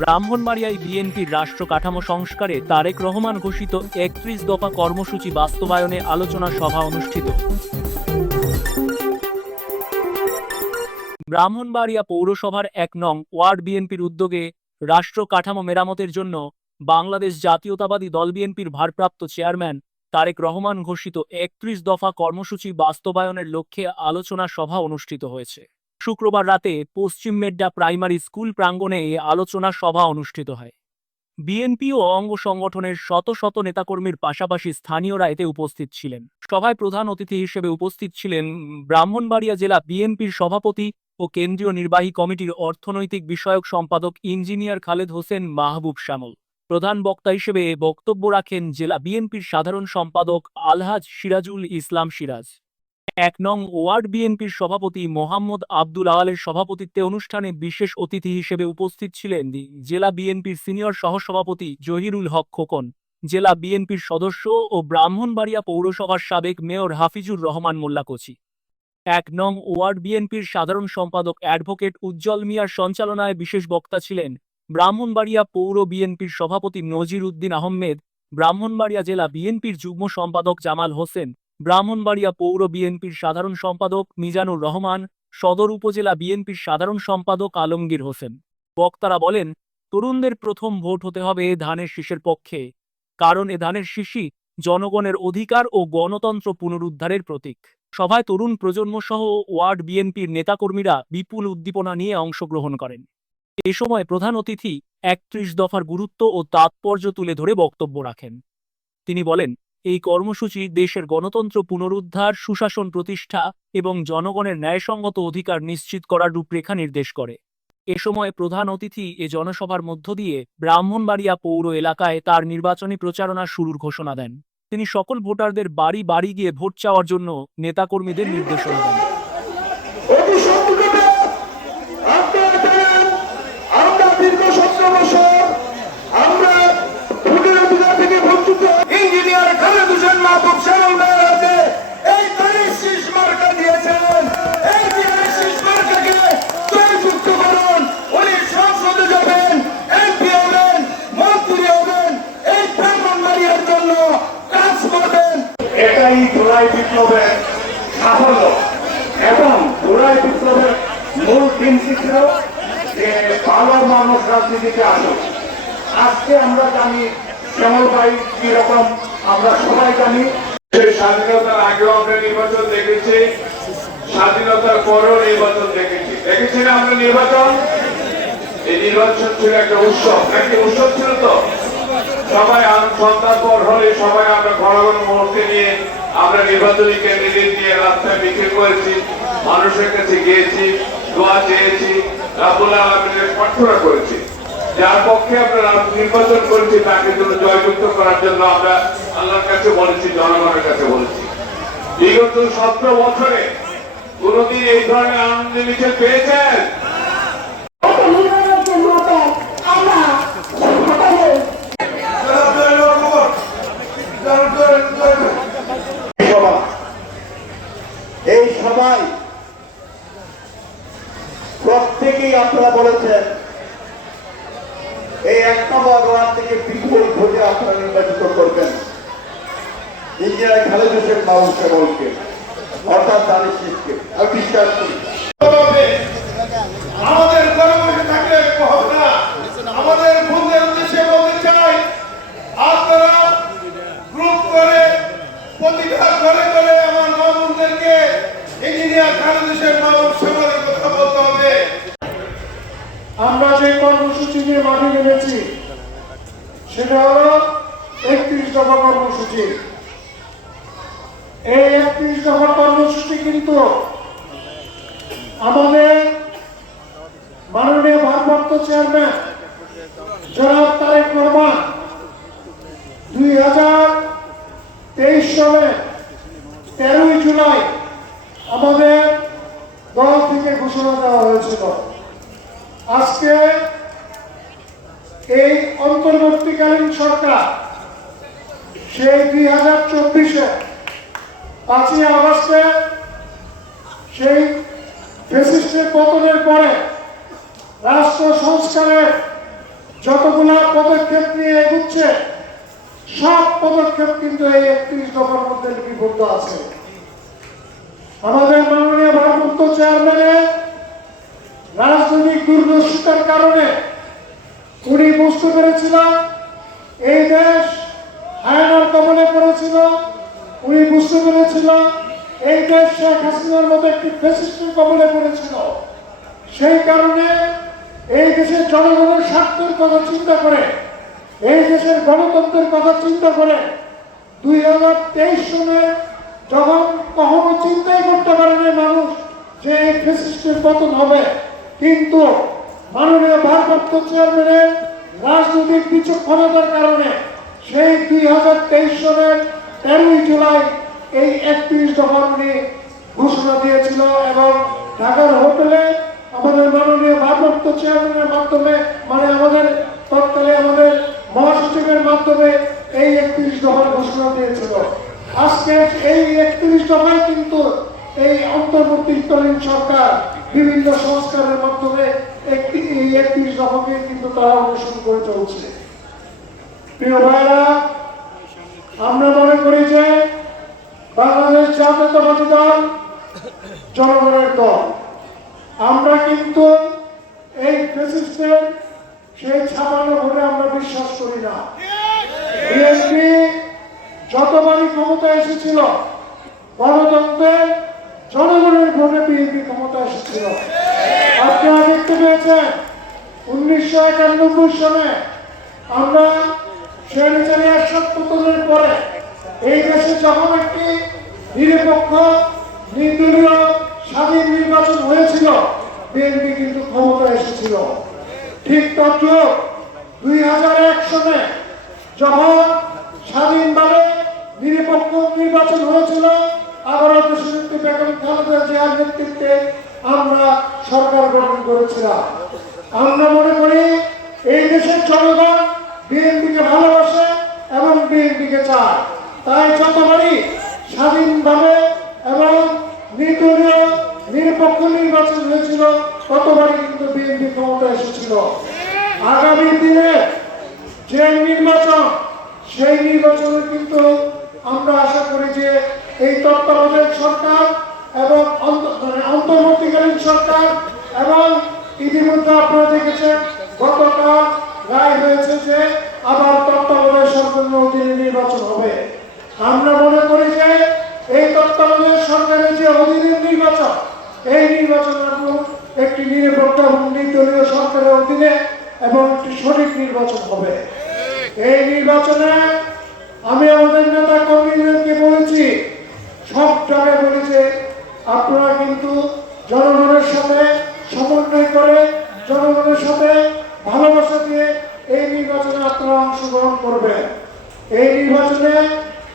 ব্রাহ্মণবাড়িয়ায় বিএনপির রাষ্ট্র কাঠামো সংস্কারে তারেক রহমান ঘোষিত একত্রিশ দফা কর্মসূচি বাস্তবায়নে আলোচনা সভা অনুষ্ঠিত। ব্রাহ্মণবাড়িয়া পৌরসভার এক নং ওয়ার্ড বিএনপির উদ্যোগে রাষ্ট্র কাঠামো মেরামতের জন্য বাংলাদেশ জাতীয়তাবাদী দল বিএনপির ভারপ্রাপ্ত চেয়ারম্যান তারেক রহমান ঘোষিত একত্রিশ দফা কর্মসূচি বাস্তবায়নের লক্ষ্যে আলোচনা সভা অনুষ্ঠিত হয়েছে। শুক্রবার রাতে পশ্চিম মেড্ডা প্রাইমারি স্কুল প্রাঙ্গণে এ আলোচনা সভা অনুষ্ঠিত হয়। বিএনপি ও অঙ্গ সংগঠনের শত শত নেতাকর্মীর পাশাপাশি স্থানীয়রা এতে উপস্থিত ছিলেন। সভায় প্রধান অতিথি হিসেবে উপস্থিত ছিলেন ব্রাহ্মণবাড়িয়া জেলা বিএনপির সভাপতি ও কেন্দ্রীয় নির্বাহী কমিটির অর্থনৈতিক বিষয়ক সম্পাদক ইঞ্জিনিয়ার খালেদ হোসেন মাহবুব শ্যামল। প্রধান বক্তা হিসেবে বক্তব্য রাখেন জেলা বিএনপির সাধারণ সম্পাদক আলহাজ সিরাজুল ইসলাম সিরাজ। এক নং ওয়ার্ড বিএনপির সভাপতি মোহাম্মদ আব্দুল আওয়ালের সভাপতিত্বে অনুষ্ঠানে বিশেষ অতিথি হিসেবে উপস্থিত ছিলেন জেলা বিএনপির সিনিয়র সহসভাপতি জহিরুল হক খোকন, জেলা বিএনপির সদস্য ও ব্রাহ্মণবাড়িয়া পৌরসভার সাবেক মেয়র হাফিজুর রহমান মোল্লাকোচি এক নং ওয়ার্ড বিএনপির সাধারণ সম্পাদক অ্যাডভোকেট উজ্জ্বল মিয়ার সঞ্চালনায় বিশেষ বক্তা ছিলেন ব্রাহ্মণবাড়িয়া পৌর বিএনপির সভাপতি নজির উদ্দিন আহমেদ, ব্রাহ্মণবাড়িয়া জেলা বিএনপির যুগ্ম সম্পাদক জামাল হোসেন ব্রাহ্মণবাড়িয়া পৌর বিএনপির সাধারণ সম্পাদক মিজানুর রহমান, সদর উপজেলা বিএনপির সাধারণ সম্পাদক আলমগীর হোসেন। বক্তারা বলেন, তরুণদের প্রথম ভোট হতে হবে এ ধানের শীষের পক্ষে, কারণ এ ধানের শীষই জনগণের অধিকার ও গণতন্ত্র পুনরুদ্ধারের প্রতীক। সভায় তরুণ প্রজন্ম সহ ওয়ার্ড বিএনপির নেতাকর্মীরা বিপুল উদ্দীপনা নিয়ে অংশগ্রহণ করেন। এ সময় প্রধান অতিথি একত্রিশ দফার গুরুত্ব ও তাৎপর্য তুলে ধরে বক্তব্য রাখেন। তিনি বলেন এই কর্মসূচি দেশের গণতন্ত্র পুনরুদ্ধার, সুশাসন প্রতিষ্ঠা এবং জনগণের ন্যায়সঙ্গত অধিকার নিশ্চিত করার রূপরেখা নির্দেশ করে। এ সময় প্রধান অতিথি এ জনসভার মধ্য দিয়ে ব্রাহ্মণবাড়িয়া পৌর এলাকায় তার নির্বাচনী প্রচারণা শুরুর ঘোষণা দেন। তিনি সকল ভোটারদের বাড়ি বাড়ি গিয়ে ভোট চাওয়ার জন্য নেতাকর্মীদের নির্দেশনা দেন অতি সংক্ষেপে আপনারা জানেন আমরা দীর্ঘ সতেরো বছর আমরা ভোটের অধিকার থেকে বঞ্চিত ইঞ্জিনিয়ার খালেদ হোসেন মাহবুব শ্যামল মেয়ের হাতে এই তারিখ শীষ মার্কা দিয়েছেন এই তারিখ শীষ মার্কাকে জয়যুক্ত করুন উনি সংসদে যাবেন এমপি হবেন মন্ত্রী হবেন এই ব্রাহ্মণবাড়িয়ার জন্য কাজ করবেন এটাই জুলাই বিপ্লবের সাফল্য এবং জুলাই বিপ্লবের মূল প্রিন্সিপ ছিল যে ভালো মানুষ রাজনীতিতে আসুক আজকে আমরা জানি, শ্যামল ভাই, কীরকম? আমরা সবাই জানি। স্বাধীনতার আগেও আমরা নির্বাচন দেখেছি, স্বাধীনতার পরেও নির্বাচন দেখেছি। দেখেছি না আমরা নির্বাচন? এই নির্বাচন ছিল একটা উৎসব। একটা উৎসব ছিল তো? সবাই সন্ধ্যার পর হলে সবাই আমরা ঘন ঘন মুহূর্তে নিয়ে আমরা নির্বাচনী ক্যান্ডিডেট নিয়ে রাস্তায় মিছিল করেছি, মানুষের কাছে গিয়েছি, দোয়া চেয়েছি রাবুল আলমের প্রার্থনা করেছি। যার পক্ষে আমরা নির্বাচন করেছি, তাকে জন্য জয়যুক্ত করার জন্য আমরা আল্লাহর কাছে বলেছি, জনগণের কাছে বলেছি। বিগত সতেরো বছরে কোনদিন এই ধরনের আনন্দ মিছিল পেয়েছেন সভা এই সভায় প্রত্যেকেই আপনারা বলেছেন এই এক নম্বর ওয়ার্ড থেকে বিপুল ভোটে আপনারা নির্বাচিত করবেন। ইঞ্জিনিয়ার খালেদ হোসেন মাহবুব শ্যামলকে অর্থাৎ দানি শীষকে আমি বিশ্বাস করি। আমাদের ঘরে থাকলে হবে না। আমাদের বন্ধুদের উদ্দেশ্যে বলতে চাই আপনারা গ্রুপ করে প্রতিটা ঘরে করে আমার মা বোনদেরকে ইঞ্জিনিয়ার খালেদ হোসেন কথা বলতে হবে। আমরা যে কর্মসূচি নিয়ে মাঠে নেমেছি সেটা হলো একত্রিশ দফা কর্মসূচি। এই একত্রিশ দফা কর্মসূচি কিন্তু আমাদের মাননীয় ভারপ্রাপ্ত চেয়ারম্যান জনাব তারেক রহমান দুই হাজার তেইশ সালে তেরোই জুলাই আমাদের দল থেকে ঘোষণা দেওয়া হয়েছিল। আজকে এই অন্তর্বর্তীকালীন সরকার সেই দুই হাজার চব্বিশে পাঁচই আগস্টে সেই ফেসিস্টের পতনের পরে রাষ্ট্র সংস্কারের যতগুলা পদক্ষেপ নিয়ে এগুচ্ছে, সব পদক্ষেপ কিন্তু এই একত্রিশ দফার মধ্যে লিপিবদ্ধ আছে। আমাদের মাননীয় ভারপ্রাপ্ত চেয়ারম্যানের রাজনৈতিক দূরদর্শিতার কারণে উনি বুঝতে পেরেছিলেন এই দেশ হায়নার কবলে পড়েছিল উনি বুঝতে পেরেছিল এই দেশ শেখ হাসিনার মতো একটি ফেসিস্টের কবলে পড়েছিল। সেই কারণে এই দেশের জনগণের স্বার্থের কথা চিন্তা করে, এই দেশের গণতন্ত্রের কথা চিন্তা করে দুই হাজার তেইশ সনে যখন কখনো চিন্তাই করতে পারেনি মানুষ যে এই ফেসিস্টের পতন হবে, কিন্তু মাননীয় ভারপ্রাপ্ত চেয়ারম্যানের রাজনৈতিক বিচক্ষণতার কারণে সেই দুই হাজার তেইশ সনের তেরোই জুলাই এই একত্রিশ দফার উনি ঘোষণা দিয়েছিল এবং ঢাকার হোটেলে আমাদের মাননীয় ভারপ্রাপ্ত চেয়ারম্যানের মাধ্যমে মানে আমাদের তৎকালে আমাদের মহাসচিবের মাধ্যমে এই একত্রিশ দফার ঘোষণা দিয়েছিল। আজকে এই একত্রিশ দফায় কিন্তু এই অন্তর্বর্তীকালীন সরকার বিভিন্ন সংস্কারের মাধ্যমে একটি এই একত্রিশ দফাকে কিন্তু তারা অনুসরণ করে চলছে। প্রিয় ভাইরা আমরা মনে করি যে বাংলাদেশ জাতীয়তাবাদী দল জনগণের দল। আমরা কিন্তু এই ফেসিস্টের সেই ছাপানো ভোটে আমরা বিশ্বাস করি না। বিএনপি যতবারই ক্ষমতা এসেছিল গণতন্ত্রের জনগণের ভোটে বিএনপি ক্ষমতা এসেছিল। আপনারা দেখতে পেয়েছেন উনিশশো একানব্বই সালে আমরা স্বৈরাচারী একসাথ পতনের পরে এই দেশে যখন একটি নিরপেক্ষ, নির্দলীয়, স্বাধীন নির্বাচন হয়েছিল, বিএনপি কিন্তু ক্ষমতা এসেছিল। ঠিক তদ্রুপ দুই হাজার এক সনে যখন স্বাধীনভাবে নিরপেক্ষ নির্বাচন হয়েছিল আবার দেশনেত্রী বেগম খালেদা জিয়ার নেতৃত্বে আমরা সরকার গঠন করেছিলাম। আমরা মনে করি এই দেশের জনগণ বিএনপিকে ভালোবাসে এবং বিএনপিকে চায়। তাই যতবারই স্বাধীনভাবে এবং নির্দলীয় নিরপেক্ষ নির্বাচন হয়েছিল, ততবারই কিন্তু বিএনপি ক্ষমতা এসেছিল। আগামী দিনে যে নির্বাচন, সেই নির্বাচনে কিন্তু আমরা আশা করি যে এই তত্ত্বাবধায়ক সরকার এবং মানে অন্তর্বর্তীকালীন সরকার এবং ইতিমধ্যে আপনারা দেখেছেন গতকাল রায় হয়েছে যে আবার তত্ত্বাবধায়ক সরকারের অধীনে নির্বাচন হবে। আমরা মনে করি যে এই তত্ত্বাবধায়ক সরকারের যে অধীনের নির্বাচন, এই নির্বাচন একটি নিরপেক্ষ এবং নির্দলীয় সরকারের অধীনে এবং একটি সঠিক নির্বাচন হবে। এই নির্বাচনে আমি আমাদের নেতা কর্মীদেরকে বলেছি, সব জায়গায় বলেছে আপনারা কিন্তু জনগণের সাথে সমন্বয় করে, জনগণের সাথে ভালোবাসা দিয়ে এই নির্বাচনে আপনারা অংশগ্রহণ করবেন। এই নির্বাচনে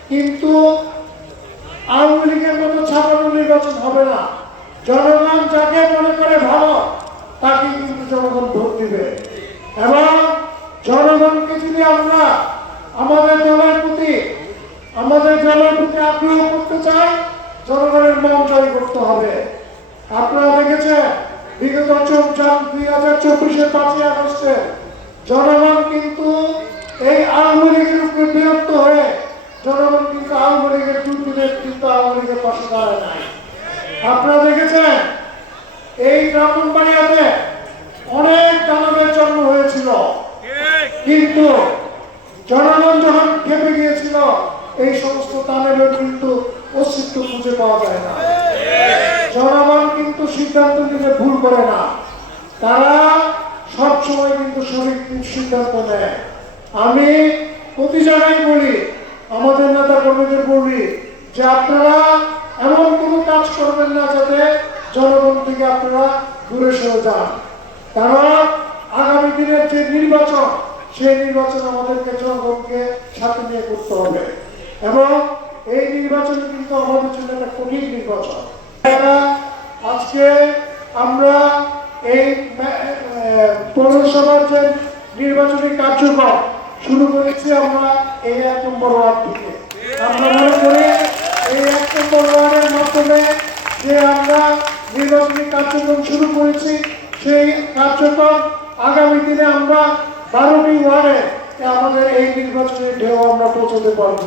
কিন্তু আওয়ামী লীগের মতো ছাপানো নির্বাচন হবে না। জনগণ যাকে মনে করে ভালো, তাকে কিন্তু জনগণ ভোট দিবে। এবং জনগণকে যদি আমরা আমাদের দলের প্রতি, আমাদের দলের প্রতি আগ্রহ করতে চাই জনগণের মন জয় করতে হবে। আপনারা দেখেছেন, বিগত দুই হাজার চব্বিশের পাঁচই আগস্টে জনগণ কিন্তু এই আওয়ামী লীগের উপরে বিরক্ত হয়ে, জনগণ কিন্তু আওয়ামী লীগের দুর্নীতির কিন্তু আওয়ামী লীগের পাশে দাঁড়ায় নাই। আপনারা দেখেছেন, এই ব্রাহ্মণবাড়িয়াতে অনেক দানবের জন্ম হয়েছিল। কিন্তু জনগণ যখন খেপে গিয়েছিল, এই সমস্ত দানবের কিন্তু অস্তিত্ব খুঁজে পাওয়া যায় না। জনগণ কিন্তু সিদ্ধান্ত নিতে ভুল করে না। তারা সবসময় কিন্তু সঠিক সিদ্ধান্ত নেয়। আমি প্রতি জায়গায় বলি, আমাদের নেতা কর্মীদের বলি, যে আপনারা এমন কোনো কাজ করবেন না যাতে জনগণ থেকে আপনারা দূরে সরে যান। কারণ আগামী দিনের যে নির্বাচন, সেই নির্বাচন আমাদেরকে জনগণকে সাথে নিয়ে করতে হবে। এবং এই নির্বাচন কিন্তু আমাদের জন্য একটা কঠিন নির্বাচন। আজকে আমরা এই পৌরসভার যে নির্বাচনী কার্যক্রম শুরু করেছি আমরা এই এক নম্বর ওয়ার্ড থেকে। আমরা মনে করি এই এক নম্বর ওয়ার্ডের মাধ্যমে যে আমরা নির্বাচনী কার্যক্রম শুরু করেছি, সেই কার্যক্রম আগামী দিনে আমরা বারোটি ওয়ার্ডে আমাদের এই নির্বাচনের ঢেউ আমরা পৌঁছতে পারব।